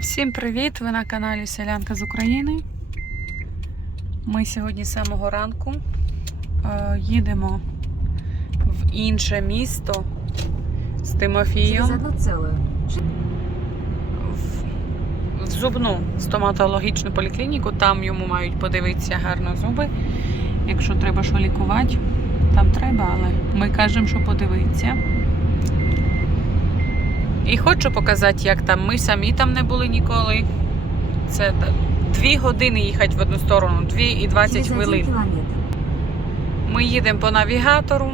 Всім привіт! Ви на каналі Селянка з України. Ми сьогодні з самого ранку е, їдемо в інше місто з Тимофієм в зубну стоматологічну поліклініку. Там йому мають подивитися гарно зуби. Якщо треба що лікувати, там треба, але ми кажемо, що подивитися. І хочу показати, як там. Ми самі там не були ніколи. Це дві години їхати в одну сторону, дві і 20 хвилин. Ми їдемо по навігатору.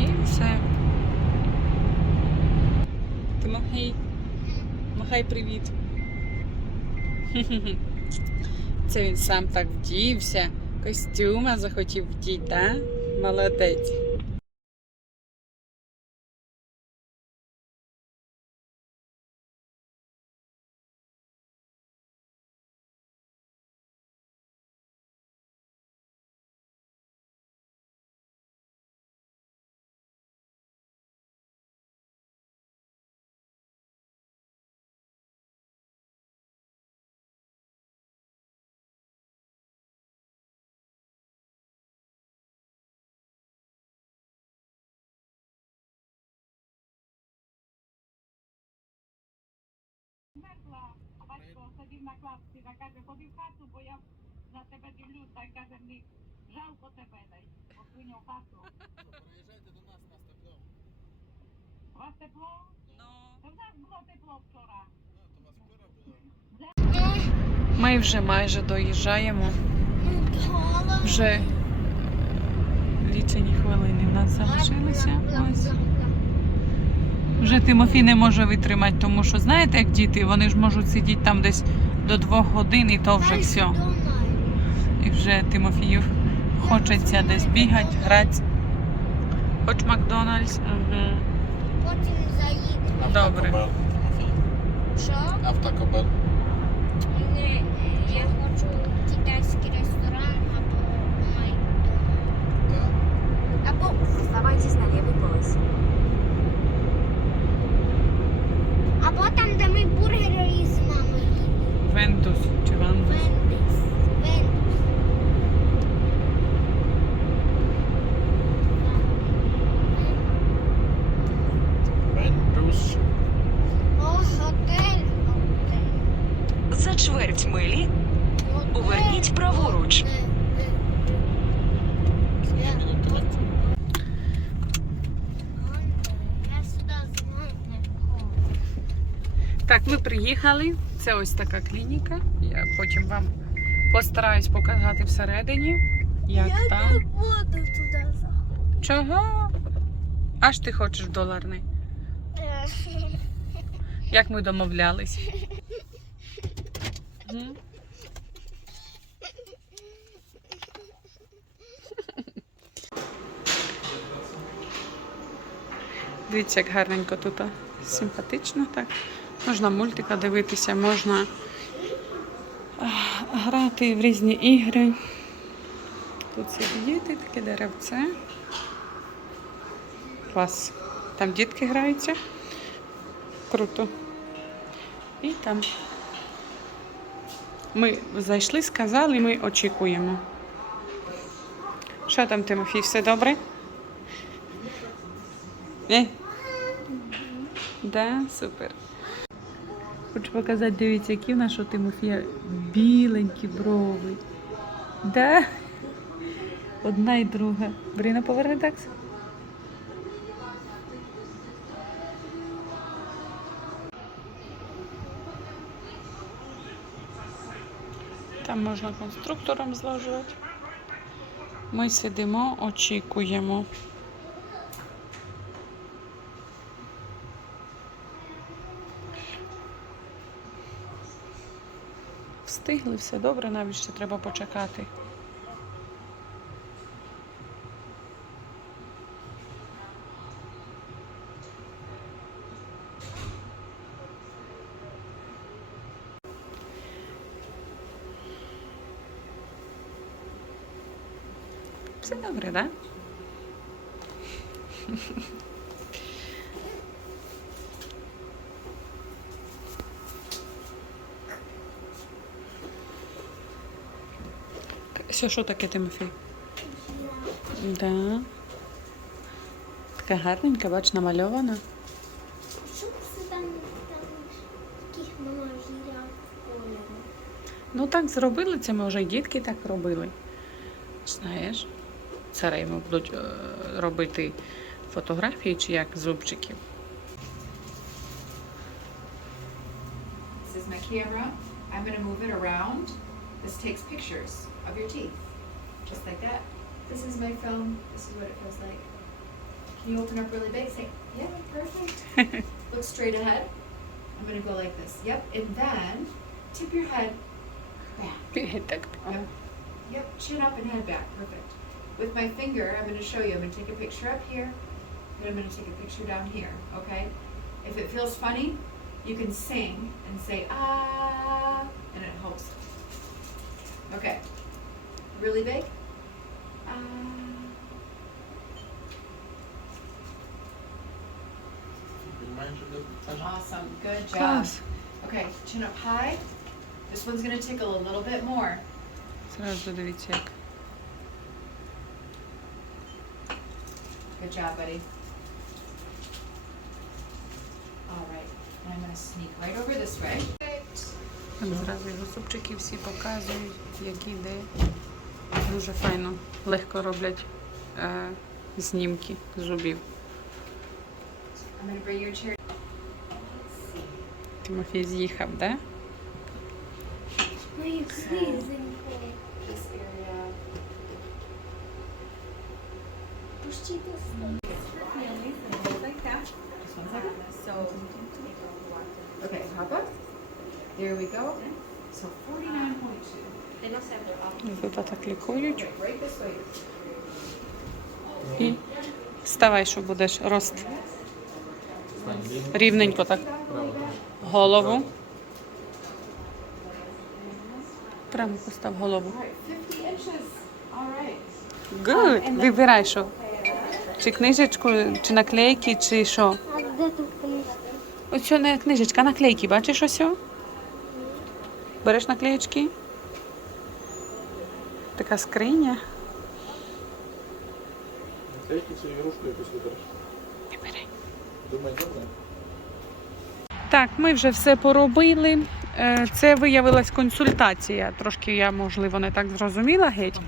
І все. Тимохій. Махай привіт. Це він сам так вдівся. Костюма захотів вдіти, так? Молодець. На класці та каже, ходи в хату, бо я на тебе дивлюсь, та й каже, мені жалко тебе, дай, покинув хату. Приїжджайте до нас, нас тепло. У вас тепло? Та в нас було тепло вчора. Ну, то у вас вчора було. Ми вже майже доїжджаємо. Вже е, лічені хвилини в нас залишилися. Ось. Вже Тимофій не може витримати, тому що знаєте, як діти, вони ж можуть сидіти там десь до двох годин і то вже все. І вже Тимофію хочеться десь бігати, грати. Хоч Макдональдс. Угу. Потім заїдемо. Добре. Що? Автокобел. Не, я хочу китайський ресторан або Макдональдс. Або Оставайтесь на левой полосе. або там, де ми бургери із мамою. Вентус чи Вандус. Вендис. Вендус. Вендус. О, готель. За чверть милі. Поверніть праворуч. Так, ми приїхали. Це ось така клініка. Я потім вам постараюсь показати всередині, як Я там. не буду туди заходити. Чого? Аж ти хочеш в доларний. Як ми домовлялись. Дивіться, як гарненько тут. Симпатично так. Можна мультика дивитися, можна грати в різні ігри. Тут сидіти, таке деревце. Клас. Там дітки граються. Круто. І там. Ми зайшли, сказали, ми очікуємо. Що там, Тимофій, все добре? Е? Да, супер. Хочу показати, дивіться, які в нашого Тимофія біленькі брови. Да? Одна і друга. Бріна поверне так. Там можна конструктором зложувати. Ми сидимо, очікуємо. Встигли, все добре, навіть ще треба почекати. Все добре, так? Да? Все, що таке, Тимофій? Да. Така гарненька, бач, намальована. Що це там, там таких мама кольору? Ну так зробили це, ми вже й дітки так робили. Знаєш, царей ми будуть е, робити фотографії чи як зубчиків. This is my camera. I'm going to move it around. This takes pictures of your teeth, just like that. This is my film. This is what it feels like. Can you open up really big? Say, yeah, perfect. Look straight ahead. I'm gonna go like this. Yep, and then tip your head back. Yep. yep, chin up and head back. Perfect. With my finger, I'm gonna show you. I'm gonna take a picture up here, and I'm gonna take a picture down here. Okay. If it feels funny, you can sing and say ah, and it helps. Okay. Really big. Ah. Понимаешь, что это? Awesome. Good job. Клас. Okay. Chin up high. This one's going to tickle a little bit more. Зразу дивіться, як. Good job, buddy. All right. And I'm going to sneak right over this way. Там зразу його зубчики всі показують, які де. Дуже файно, легко роблять е, знімки зубів. Тимофій з'їхав, да? Мої okay, hop up. There we go. So 49.2. Тут так лікують. І вставай, що будеш рост. Рівненько так. Голову. Прямо постав голову. All right, 50 inches. All right. Good. Вибирай, що. Чи книжечку, чи наклейки, чи що. Ось не книжечка, наклейки. Бачиш ось? Береш наклеєчки. Така скриня. Цю ігрушку якусь вибереш. Не бери. Думай, добре? Так, ми вже все поробили. Е, Це виявилась консультація. Трошки я, можливо, не так зрозуміла геть.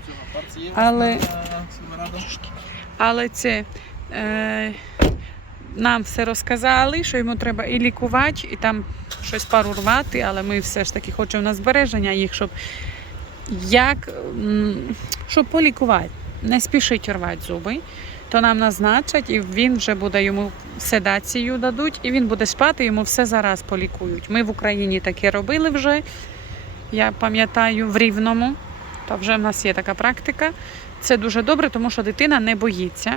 Але- Але це е, нам все розказали, що йому треба і лікувати, і там щось пару рвати, але ми все ж таки хочемо на збереження їх, щоб як щоб полікувати. Не спішить рвати зуби, то нам назначать, і він вже буде йому седацію дадуть, і він буде спати, йому все зараз полікують. Ми в Україні таке робили вже. Я пам'ятаю в Рівному, то вже в нас є така практика. Це дуже добре, тому що дитина не боїться.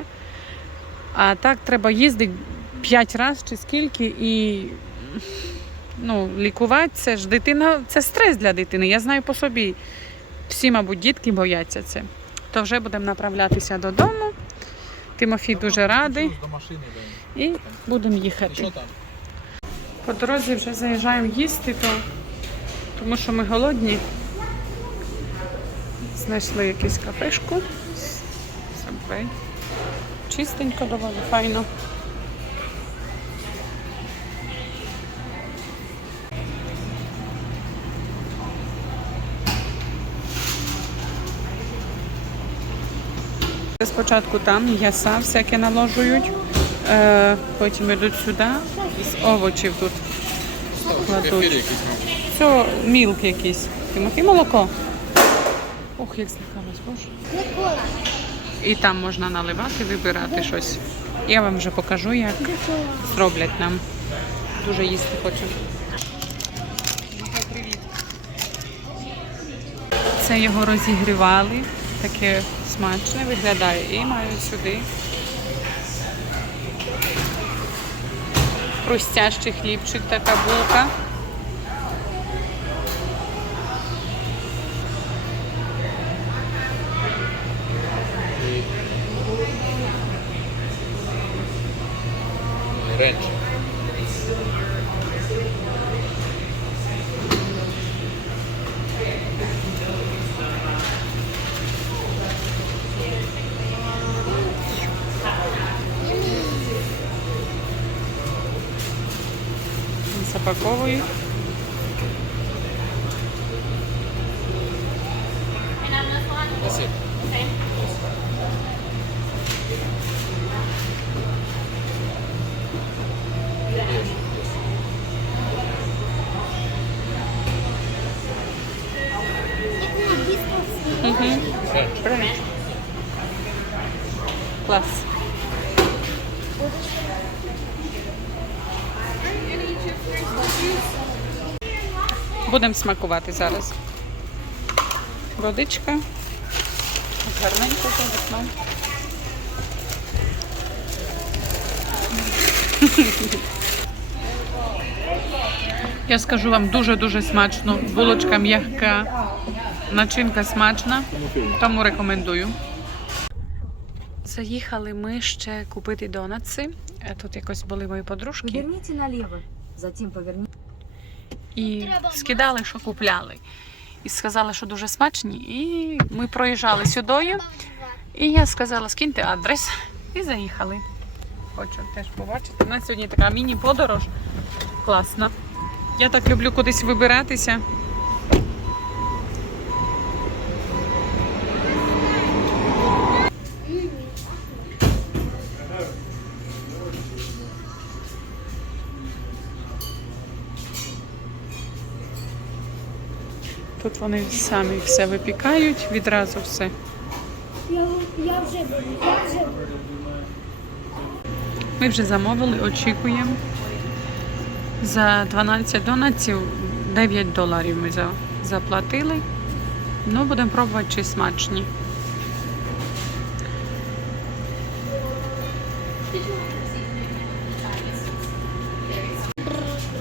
А так треба їздити п'ять разів чи скільки і ну, лікувати. Це ж дитина, це стрес для дитини. Я знаю по собі. Всі, мабуть, дітки бояться це. То вже будемо направлятися додому. Тимофій дуже радий До машини і будемо їхати. По дорозі вже заїжджаємо їсти, то, тому що ми голодні. Знайшли якусь кафешку. Чистенько, доволі файно. Спочатку там м'яса всяке наложують, е, потім йдуть сюди, з овочів тут кладуть. Це мілк якийсь. Тимофій молоко. Ох, як злякалась, боже. І там можна наливати, вибирати щось. Я вам вже покажу, як зроблять нам. Дуже їсти хочу. Це його розігрівали. Таке смачне виглядає. І мають сюди. Хрустящий хлібчик, така булка. І Дійсно Угу. Клас. Будемо смакувати зараз. Водичка. Гарненько за вікном. Я скажу вам дуже-дуже смачно. Булочка м'яка, начинка смачна, тому рекомендую. Заїхали ми ще купити донатси. Е, Тут якось були мої подружки. Поверните налево, затем поверните. І скидали, що купляли. І сказали, що дуже смачні. І ми проїжджали сюдою. І я сказала, скиньте адрес. І заїхали. Хочу теж побачити. У нас сьогодні така міні-подорож. Класна. Я так люблю кудись вибиратися. Вони самі все випікають, відразу все. Я, я вже я вже. Ми вже замовили, очікуємо. За 12 донатів 9 доларів ми заплатили. Ну, будемо пробувати, чи смачні.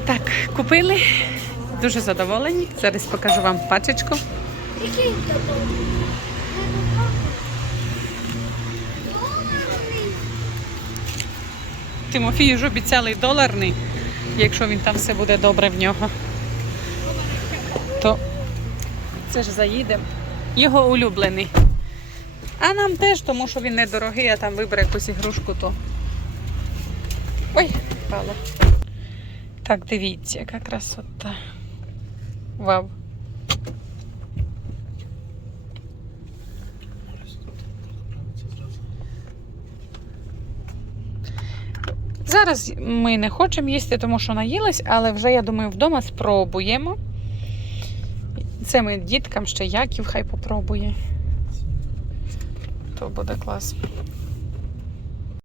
Так, купили. Дуже задоволені. Зараз покажу вам пачечку. Який в тебе? Тимофію ж обіцяли доларний, якщо він там все буде добре в нього. То це ж заїдемо. Його улюблений. А нам теж, тому що він недорогий, а там вибере якусь ігрушку, то. Ой, впало. Так, дивіться, яка красота. Вау. Зараз ми не хочемо їсти, тому що наїлись, але вже, я думаю, вдома спробуємо. Це ми діткам ще Яків хай попробує. То буде клас.